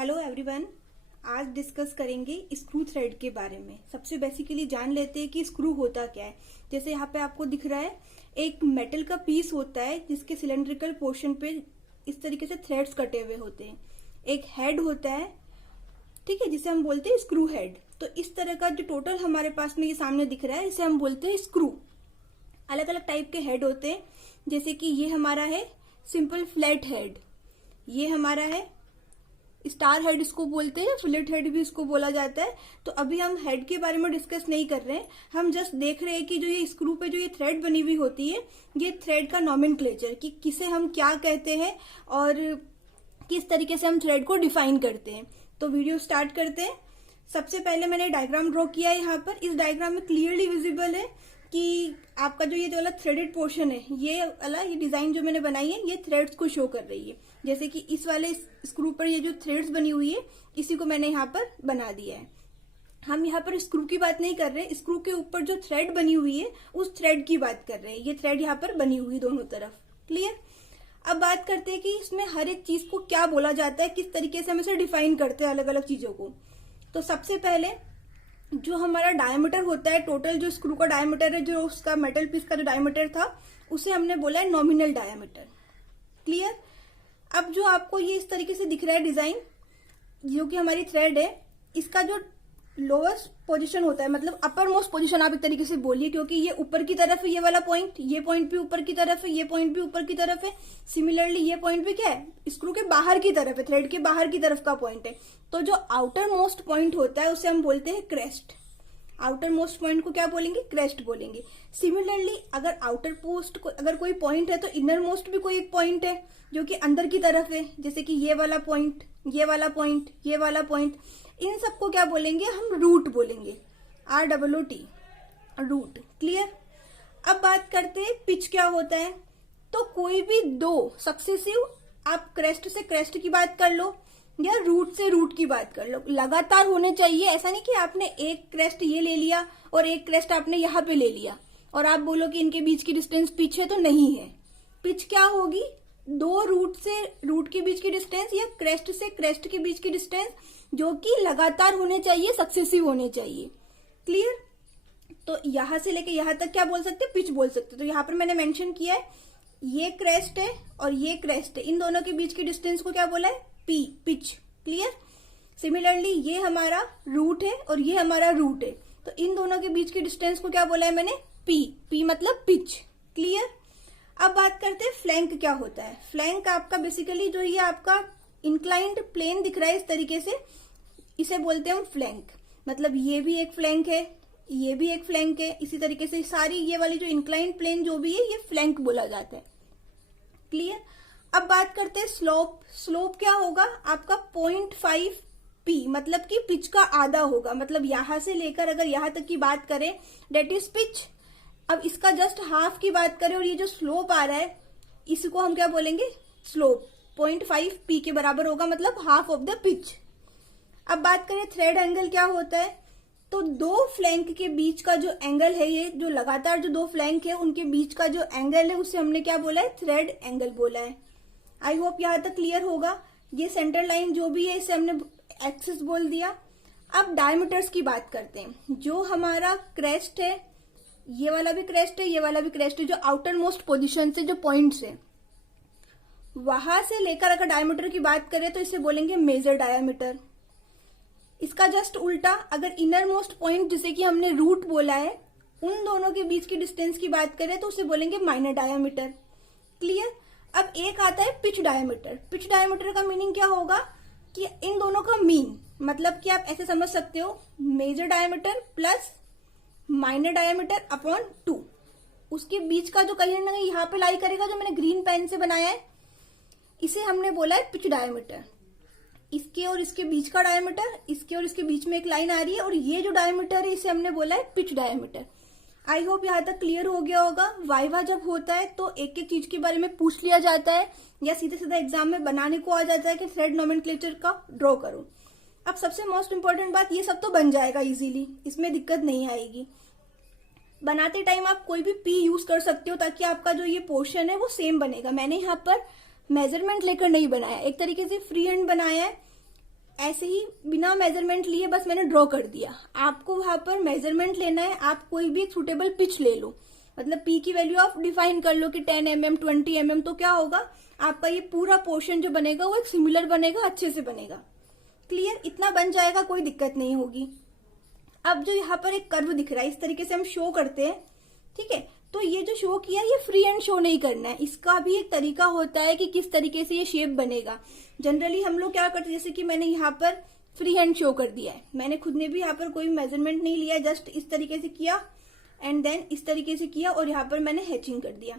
Hello everyone. आज discuss करेंगे screw thread के बारे में। सबसे बेसिकली जान लेते हैं कि स्क्रू होता क्या है। जैसे यहाँ पे आपको दिख रहा है एक मेटल का पीस होता है जिसके सिलेंड्रिकल पोर्शन पे इस तरीके से थ्रेड्स कटे हुए होते हैं। एक हेड होता है, ठीक है, जिसे हम बोलते हैं स्क्रू हेड। तो इस तरह का जो टोटल हमारे पास में ये सामने दिख रहा है इसे हम बोलते हैं स्क्रू। अलग अलग टाइप के हेड होते हैं, जैसे कि ये हमारा है सिंपल फ्लैट हेड, ये हमारा है स्टार हेड इसको बोलते हैं, फिलेट हेड भी इसको बोला जाता है। तो अभी हम हेड के बारे में डिस्कस नहीं कर रहे हैं, हम जस्ट देख रहे हैं कि जो ये स्क्रू पे जो ये थ्रेड बनी हुई होती है ये थ्रेड का नॉमेनक्लेचर, कि किसे हम क्या कहते हैं और किस तरीके से हम थ्रेड को डिफाइन करते हैं। तो वीडियो स्टार्ट करते हैं। सबसे पहले मैंने डायग्राम ड्रॉ किया है। यहाँ पर इस डायग्राम में क्लियरली विजिबल है कि आपका जो ये जो वाला थ्रेडेड पोर्शन है, ये वाला ये डिजाइन जो मैंने बनाई है ये थ्रेड्स को शो कर रही है। जैसे कि इस वाले स्क्रू पर ये जो थ्रेड्स बनी हुई है इसी को मैंने यहाँ पर बना दिया है। हम यहाँ पर स्क्रू की बात नहीं कर रहे, स्क्रू के ऊपर जो थ्रेड बनी हुई है उस थ्रेड की बात कर रहे हैं। ये थ्रेड यहाँ पर बनी हुई दोनों तरफ, क्लियर। अब बात करते हैं कि इसमें हर एक चीज को क्या बोला जाता है, किस तरीके से हम इसे डिफाइन करते हैं अलग अलग चीजों को। तो सबसे पहले जो हमारा डायमीटर होता है, टोटल जो स्क्रू का डायमीटर है, जो उसका मेटल पीस का जो डायमीटर था उसे हमने बोला है नॉमिनल डायमीटर, क्लियर। अब जो आपको ये इस तरीके से दिख रहा है डिजाइन, जो कि हमारी थ्रेड है, इसका जो लोएस्ट पोजीशन होता है, मतलब अपर मोस्ट पोजीशन आप एक तरीके से बोलिए, क्योंकि ये ऊपर की तरफ है ये वाला पॉइंट, ये पॉइंट भी ऊपर की तरफ है, ये पॉइंट भी ऊपर की तरफ है। सिमिलरली ये पॉइंट भी क्या है, स्क्रू के बाहर की तरफ है, थ्रेड के बाहर की तरफ का पॉइंट है। तो जो आउटर मोस्ट पॉइंट होता है उसे हम बोलते हैं क्रेस्ट। आउटर मोस्ट पॉइंट को क्या बोलेंगे, क्रेस्ट बोलेंगे। सिमिलरली अगर आउटर पोस्ट अगर कोई पॉइंट है तो इनर मोस्ट भी कोई एक पॉइंट है जो कि अंदर की तरफ है, जैसे कि ये वाला पॉइंट, ये वाला पॉइंट, ये वाला पॉइंट, इन सबको क्या बोलेंगे हम, रूट बोलेंगे, ROOT, रूट, क्लियर। अब बात करते हैं पिच क्या होता है। तो कोई भी दो सक्सेसिव, आप क्रेस्ट से क्रेस्ट की बात कर लो या रूट से रूट की बात कर लो, लगातार होने चाहिए। ऐसा नहीं कि आपने एक क्रेस्ट ये ले लिया और एक क्रेस्ट आपने यहाँ पे ले लिया और आप बोलो कि इनके बीच की डिस्टेंस पिच है, तो नहीं है। पिच क्या होगी, दो रूट से रूट के बीच की डिस्टेंस या क्रेस्ट से क्रेस्ट के बीच की डिस्टेंस, जो कि लगातार होने चाहिए, सक्सेसिव होने चाहिए, क्लियर। तो यहां से लेके यहां तक क्या बोल सकते हैं, पिच बोल सकते हैं। तो यहां पर मैंने मेंशन किया है ये क्रेस्ट है और ये क्रेस्ट है, इन दोनों के बीच की डिस्टेंस को क्या बोला है, पी, पिच, क्लियर। सिमिलरली ये हमारा रूट है और ये हमारा रूट है, तो इन दोनों के बीच की डिस्टेंस को क्या बोला है मैंने, पी, पी मतलब पिच, क्लियर। अब बात करते हैं फ्लैंक क्या होता है। फ्लैंक आपका बेसिकली जो ये आपका इंक्लाइंड प्लेन दिख रहा है इस तरीके से, इसे बोलते हैं हम फ्लैंक। मतलब ये भी एक फ्लैंक है, ये भी एक फ्लैंक है, इसी तरीके से सारी ये वाली जो इंक्लाइंड प्लेन जो भी है ये फ्लैंक बोला जाता है, क्लियर। अब बात करते हैं स्लोप। स्लोप क्या होगा आपका 0.5p, मतलब कि पिच का आधा होगा। मतलब यहां से लेकर अगर यहां तक की बात करें डेट इज पिच। अब इसका जस्ट हाफ की बात करें और ये जो स्लोप आ रहा है इसको हम क्या बोलेंगे, स्लोप 0.5p के बराबर होगा, मतलब हाफ ऑफ द पिच। अब बात करें थ्रेड एंगल क्या होता है। तो दो फ्लैंक के बीच का जो एंगल है, ये जो लगातार जो दो फ्लैंक है उनके बीच का जो एंगल है उसे हमने क्या बोला है, थ्रेड एंगल बोला है। आई होप यहां तक क्लियर होगा। ये सेंटर लाइन जो भी है इसे हमने एक्सिस बोल दिया। अब डायमीटर्स की बात करते हैं। जो हमारा क्रेस्ट है, ये वाला भी क्रेस्ट है, ये वाला भी क्रेस्ट है, जो आउटर मोस्ट पोजिशन से जो पॉइंट्स है वहां से लेकर अगर डायमीटर की बात करें तो इसे बोलेंगे मेजर डायमीटर। इसका जस्ट उल्टा अगर इनर मोस्ट पॉइंट जिसे कि हमने रूट बोला है उन दोनों के बीच की डिस्टेंस की बात करें तो उसे बोलेंगे माइनर डायमीटर, क्लियर। अब एक आता है पिच डायमीटर। पिच डायमीटर का मीनिंग क्या होगा कि इन दोनों का मीन, मतलब कि आप ऐसे समझ सकते हो major diameter plus minor diameter upon 2, उसके बीच का जो कहीं ना कहीं यहाँ पे लाई करेगा, जो मैंने ग्रीन पेन से बनाया है इसे हमने बोला है पिच डायमीटर। इसके और इसके बीच का डायमीटर, इसके और इसके बीच में एक लाइन आ रही है और ये जो डायमीटर है इसे हमने बोला है पिच डायमीटर। आई होप यहाँ तक क्लियर हो गया होगा। वाइवा जब होता है तो एक एक चीज के बारे में पूछ लिया जाता है या सीधे सीधा एग्जाम में बनाने को आ जाता है कि थ्रेड नोमेनक्लेचर का ड्रॉ करो। अब सबसे मोस्ट इंपॉर्टेंट बात, ये सब तो बन जाएगा इजीली, इसमें दिक्कत नहीं आएगी। बनाते टाइम आप कोई भी पी यूज कर सकते हो ताकि आपका जो ये पोर्शन है वो सेम बनेगा। मैंने यहाँ पर मेजरमेंट लेकर नहीं बनाया, एक तरीके से फ्री हैंड बनाया है। ऐसे ही बिना मेजरमेंट लिए बस मैंने ड्रॉ कर दिया। आपको वहां पर मेजरमेंट लेना है, आप कोई भी एक सुटेबल पिच ले लो, मतलब पी की वैल्यू आप डिफाइन कर लो कि 10 mm 20 mm, तो क्या होगा आपका ये पूरा पोर्शन जो बनेगा वो एक सिमिलर बनेगा, अच्छे से बनेगा। क्लियर, इतना बन जाएगा, कोई दिक्कत नहीं होगी। अब जो यहाँ पर एक कर्व दिख रहा है, इस तरीके से हम शो करते हैं, ठीक है। तो ये जो शो किया ये फ्री हैंड शो नहीं करना है, इसका भी एक तरीका होता है कि किस तरीके से ये शेप बनेगा। जनरली हम लोग क्या करते हैं, जैसे कि मैंने यहाँ पर फ्री हैंड शो कर दिया है, मैंने खुद ने भी यहाँ पर कोई मेजरमेंट नहीं लिया, जस्ट इस तरीके से किया एंड देन इस तरीके से किया और यहाँ पर मैंने हैचिंग कर दिया।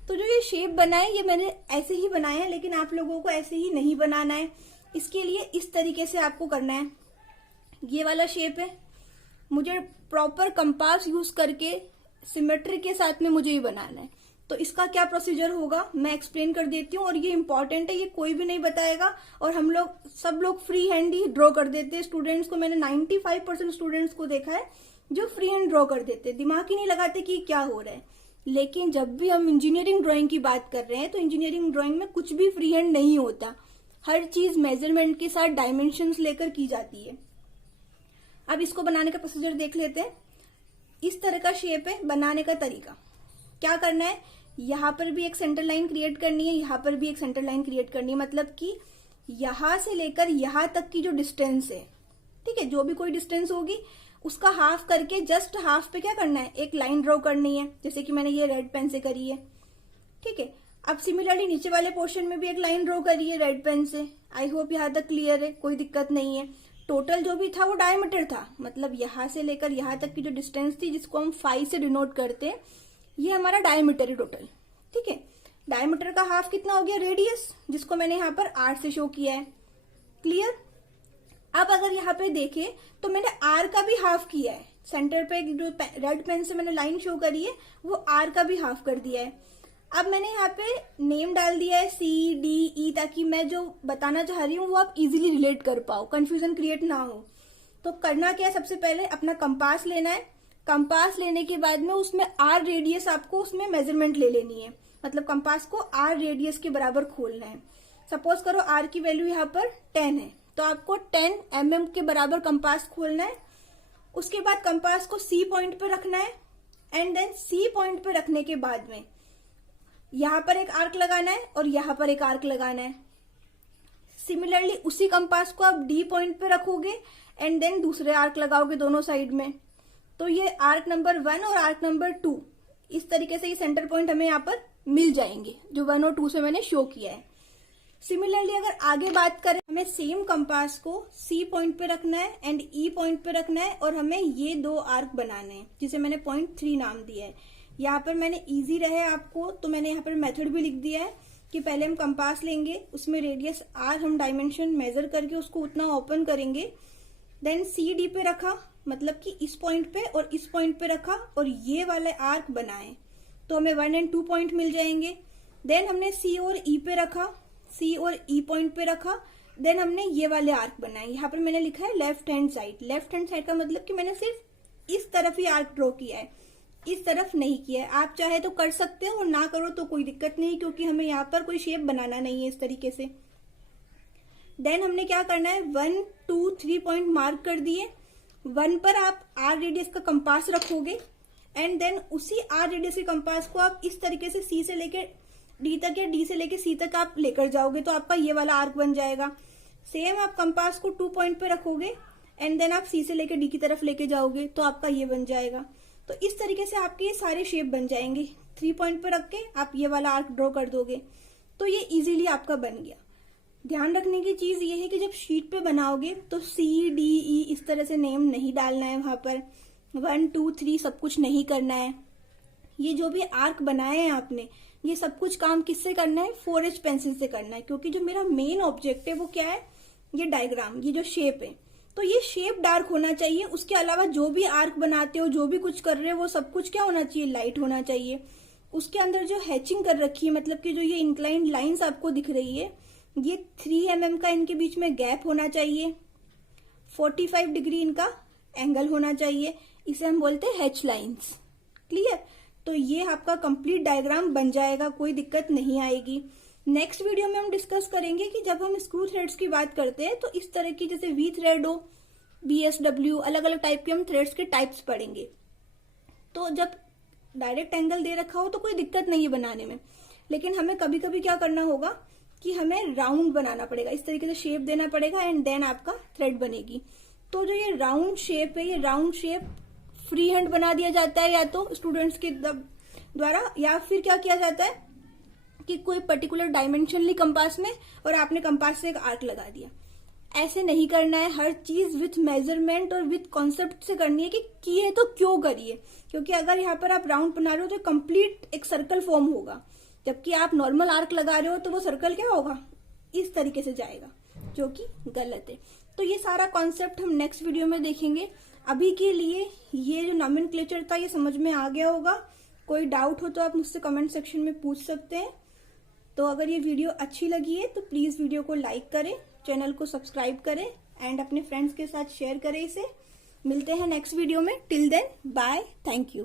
तो जो ये शेप बना है ये मैंने ऐसे ही बनाया है, लेकिन आप लोगों को ऐसे ही नहीं बनाना है। इसके लिए इस तरीके से आपको करना है। ये वाला शेप है, मुझे प्रॉपर कंपास यूज करके सिमेट्री के साथ में मुझे ये बनाना है। तो इसका क्या प्रोसीजर होगा मैं एक्सप्लेन कर देती हूँ, और ये इंपॉर्टेंट है, ये कोई भी नहीं बताएगा और हम लोग सब लोग फ्री हैंड ही ड्रॉ कर देते हैं। स्टूडेंट्स को मैंने 95% स्टूडेंट्स को देखा है जो फ्री हैंड ड्रॉ कर देते, दिमाग ही नहीं लगाते कि क्या हो रहा है। लेकिन जब भी हम इंजीनियरिंग ड्राइंग की बात कर रहे हैं तो इंजीनियरिंग ड्राइंग में कुछ भी फ्री हैंड नहीं होता, हर चीज मेजरमेंट के साथ डायमेंशंस लेकर की जाती है। अब इसको बनाने का प्रोसीजर देख लेते हैं। इस तरह का शेप है, बनाने का तरीका क्या करना है, यहाँ पर भी एक सेंटर लाइन क्रिएट करनी है, यहाँ पर भी एक सेंटर लाइन क्रिएट करनी है, मतलब कि यहां से लेकर यहां तक की जो डिस्टेंस है, ठीक है, जो भी कोई डिस्टेंस होगी उसका हाफ करके जस्ट हाफ पे क्या करना है, एक लाइन ड्रॉ करनी है, जैसे कि मैंने ये रेड पेन से करी है, ठीक है। अब सिमिलरली नीचे वाले पोर्शन में भी एक लाइन ड्रॉ करी है रेड पेन से। आई होप यहाँ तक क्लियर है, कोई दिक्कत नहीं है। टोटल जो भी था वो डायमीटर था, मतलब यहां से लेकर यहां तक की जो डिस्टेंस थी जिसको हम 5 से डिनोट करते हैं, ये हमारा डायमीटर है टोटल, ठीक है। डायमीटर का हाफ कितना हो गया, रेडियस, जिसको मैंने यहाँ पर 8 से शो किया है। क्लियर। अब अगर यहाँ पे देखें तो मैंने आर का भी हाफ किया है, सेंटर पे जो रेड पेन से मैंने लाइन शो करी है वो आर का भी हाफ कर दिया है। अब मैंने यहाँ पे नेम डाल दिया है CDE, ताकि मैं जो बताना चाह रही हूँ वो आप इजीली रिलेट कर पाओ, कंफ्यूजन क्रिएट ना हो। तो करना क्या है, सबसे पहले अपना कंपास लेना है। कंपास लेने के बाद में उसमें आर रेडियस आपको उसमें मेजरमेंट ले लेनी है, मतलब कंपास को आर रेडियस के बराबर खोलना है। सपोज करो आर की वैल्यू यहाँ पर 10 है, तो आपको 10 mm के बराबर कंपास खोलना है। उसके बाद कंपास को C पॉइंट पे रखना है एंड देन C पॉइंट पे रखने के बाद में यहां पर एक आर्क लगाना है और यहां पर एक आर्क लगाना है। सिमिलरली उसी कंपास को आप D पॉइंट पे रखोगे एंड देन दूसरे आर्क लगाओगे दोनों साइड में, तो ये आर्क नंबर 1 और आर्क नंबर 2 इस तरीके से ये सेंटर पॉइंट हमें यहाँ पर मिल जाएंगे, जो 1 और 2 से मैंने शो किया है। सिमिलरली अगर आगे बात करें, हमें सेम कंपास को C पॉइंट पे रखना है एंड E पॉइंट पे रखना है और हमें ये 2 आर्क बनाने हैं, जिसे मैंने पॉइंट 3 नाम दिया है। यहाँ पर मैंने इजी रहे आपको तो मैंने यहाँ पर मेथड भी लिख दिया है कि पहले हम कंपास लेंगे, उसमें रेडियस R हम डायमेंशन मेजर करके उसको उतना ओपन करेंगे, देन CD पे रखा, मतलब कि इस पॉइंट पे और इस पॉइंट पे रखा और ये वाले आर्क बनाए तो हमें 1 और 2 पॉइंट मिल जाएंगे। देन हमने C और E पे रखा, C और E पॉइंट पे रखा, देन हमने ये वाले आर्क बनाए। यहाँ पर मैंने लिखा है left hand side. Left hand side का मतलब कि मैंने सिर्फ इस तरफ ही आर्क ड्रॉ किया है, इस तरफ नहीं किया है। आप चाहे तो कर सकते हो और ना करो तो कोई दिक्कत नहीं, क्योंकि हमें यहाँ पर कोई शेप बनाना नहीं है इस तरीके से। देन हमने क्या करना है, 1 2 3 पॉइंट मार्क कर दिए। 1 पर आप आर रेडियस का कंपास रखोगे एंड देन उसी आर रेडियस के कंपास को आप इस तरीके से C से लेके D तक या D से लेके C तक आप लेकर जाओगे तो आपका ये वाला आर्क बन जाएगा। सेम आप कंपास को 2 पॉइंट पे रखोगे एंड देन आप C से लेके D की तरफ लेके जाओगे तो आपका ये बन जाएगा। तो इस तरीके से आपके ये सारे शेप बन जाएंगे। 3 पॉइंट पे रख के आप ये वाला आर्क ड्रॉ कर दोगे तो ये इजीली आपका बन गया। ध्यान रखने की चीज ये है कि जब शीट पे बनाओगे तो CDE इस तरह से नेम नहीं डालना है, वहां पर 1 2 3 सब कुछ नहीं करना है। ये जो भी आर्क बनाए हैं आपने, ये सब कुछ काम किससे करना है, 4H पेंसिल से करना है, क्योंकि जो मेरा मेन ऑब्जेक्ट है वो क्या है, ये डायग्राम, ये जो शेप है, तो ये शेप डार्क होना चाहिए। उसके अलावा जो भी आर्क बनाते हो, जो भी कुछ कर रहे हो, वो सब कुछ क्या होना चाहिए, लाइट होना चाहिए। उसके अंदर जो हैचिंग कर रखी है, मतलब कि जो ये इंक्लाइंड लाइंस आपको दिख रही है, ये 3 mm का इनके बीच में गैप होना चाहिए, 45 डिग्री इनका एंगल होना चाहिए, इसे हम बोलते हैं हैच लाइंस। क्लियर। तो ये आपका कंप्लीट डायग्राम बन जाएगा, कोई दिक्कत नहीं आएगी। नेक्स्ट वीडियो में हम डिस्कस करेंगे कि जब हम स्क्रू थ्रेड्स की बात करते हैं तो इस तरह की जैसे वी थ्रेड हो, BSW, अलग अलग टाइप के हम थ्रेड्स के टाइप्स पढ़ेंगे। तो जब डायरेक्ट एंगल दे रखा हो तो कोई दिक्कत नहीं है बनाने में, लेकिन हमें कभी कभी क्या करना होगा कि हमें राउंड बनाना पड़ेगा, इस तरीके से शेप देना पड़ेगा एंड देन आपका थ्रेड बनेगी। तो जो ये राउंड शेप है, ये राउंड शेप फ्री हैंड बना दिया जाता है या तो स्टूडेंट्स के द्वारा, या फिर क्या किया जाता है कि कोई पर्टिकुलर डायमेंशन ली कंपास में और आपने कंपास से एक आर्क लगा दिया। ऐसे नहीं करना है, हर चीज विथ मेजरमेंट और विथ कॉन्सेप्ट से करनी है कि की है तो क्यों करिए, क्योंकि अगर यहाँ पर आप राउंड बना रहे हो तो कंप्लीट एक सर्कल फॉर्म होगा, जबकि आप नॉर्मल आर्क लगा रहे हो तो वो सर्कल क्या होगा, इस तरीके से जाएगा, जो कि गलत है। तो ये सारा कॉन्सेप्ट हम नेक्स्ट वीडियो में देखेंगे। अभी के लिए ये जो नॉमेनक्लेचर था ये समझ में आ गया होगा। कोई डाउट हो तो आप मुझसे कमेंट सेक्शन में पूछ सकते हैं। तो अगर ये वीडियो अच्छी लगी है तो प्लीज वीडियो को लाइक करें, चैनल को सब्सक्राइब करें एंड अपने फ्रेंड्स के साथ शेयर करें इसे। मिलते हैं नेक्स्ट वीडियो में। Till then bye, thank you.